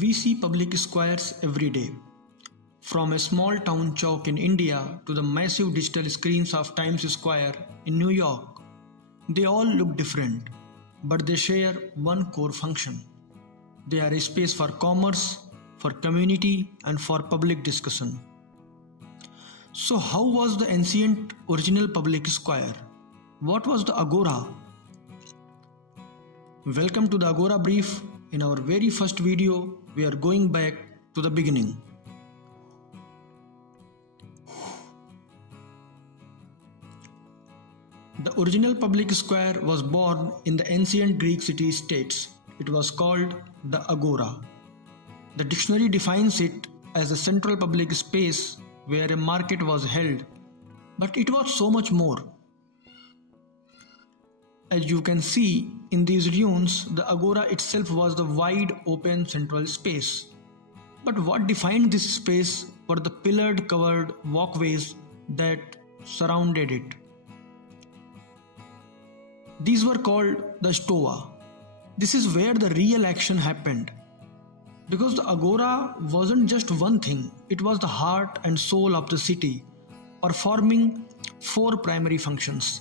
We see public squares every day, from a small town chowk in India to the massive digital screens of Times Square in New York. They all look different, but they share one core function. They are a space for commerce, for community, and for public discussion. So, how was the ancient original public square? What was the Agora? Welcome to the Agora Brief. In our very first video, we are going back to the beginning. The original public square was born in the ancient Greek city-states. It was called the Agora. The dictionary defines it as a central public space where a market was held, but it was so much more. As you can see in these ruins, the Agora itself was the wide open central space. But what defined this space were the pillared covered walkways that surrounded it. These were called the Stoa. This is where the real action happened. Because the Agora wasn't just one thing, it was the heart and soul of the city, performing four primary functions: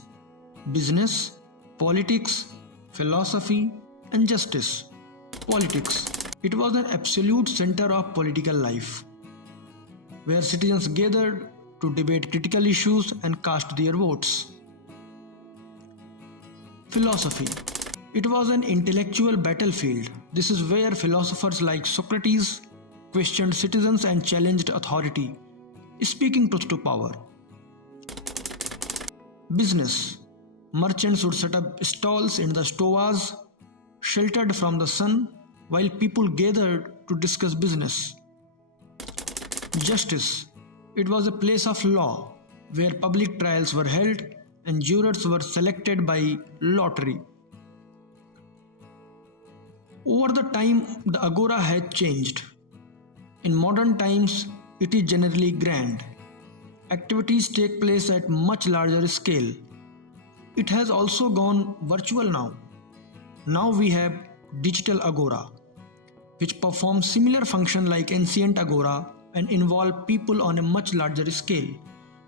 business, politics, philosophy, and justice. Politics. It was an absolute center of political life, where citizens gathered to debate critical issues and cast their votes. Philosophy. It was an intellectual battlefield. This is where philosophers like Socrates questioned citizens and challenged authority, speaking truth to power. Business. Merchants would set up stalls in the stoas, sheltered from the sun, while people gathered to discuss business. Justice. It was a place of law, where public trials were held and jurors were selected by lottery. Over the time, the Agora has changed. In modern times, it is generally grand. Activities take place at much larger scale. It has also gone virtual now. Now we have digital Agora, which performs similar function like ancient Agora and involve people on a much larger scale.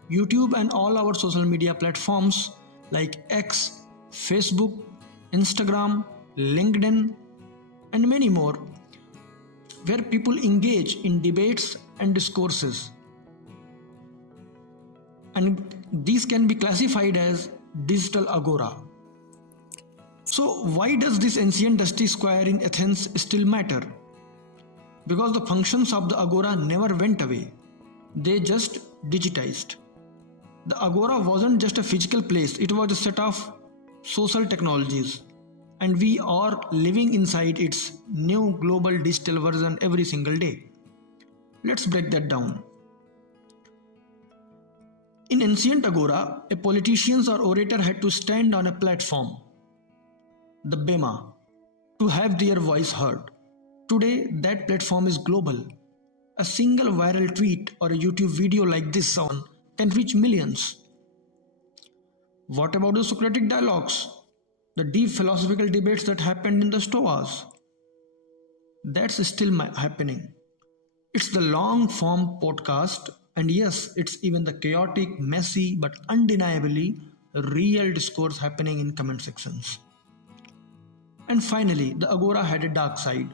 YouTube and all our social media platforms like X, Facebook, Instagram, LinkedIn, and many more, where people engage in debates and discourses. And these can be classified as digital Agora. So why does this ancient dusty square in Athens still matter? Because the functions of the Agora never went away. They just digitized. The Agora wasn't just a physical place, it was a set of social technologies. And we are living inside its new global digital version every single day. Let's break that down. In ancient Agora, a politician or orator had to stand on a platform, the Bema, to have their voice heard. Today, that platform is global. A single viral tweet or a YouTube video like this one can reach millions. What about the Socratic dialogues? The deep philosophical debates that happened in the Stoas? That's still happening. It's the long form podcast, and yes, it's even the chaotic, messy, but undeniably real discourse happening in comment sections. And finally, the Agora had a dark side.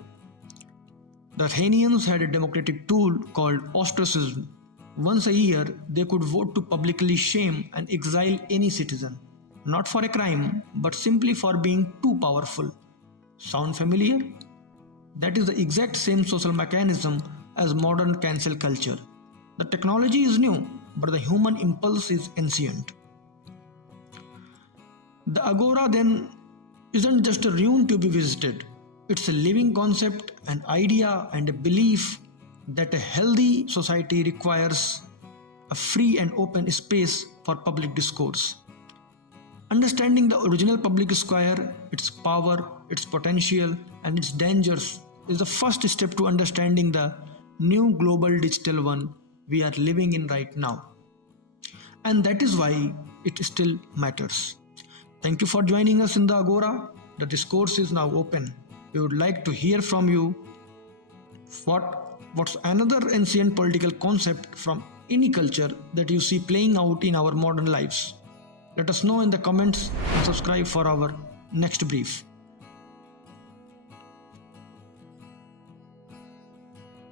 The Athenians had a democratic tool called ostracism. Once a year, they could vote to publicly shame and exile any citizen. Not for a crime, but simply for being too powerful. Sound familiar? That is the exact same social mechanism as modern cancel culture. The technology is new, but the human impulse is ancient. The Agora then isn't just a ruin to be visited. It's a living concept, an idea, and a belief that a healthy society requires a free and open space for public discourse. Understanding the original public square, its power, its potential, and its dangers is the first step to understanding the new global digital one we are living in right now. And that is why it still matters. Thank you for joining us in the Agora. The discourse is now open. We would like to hear from you. What's another ancient political concept from any culture that you see playing out in our modern lives? Let us know in the comments and subscribe for our next brief.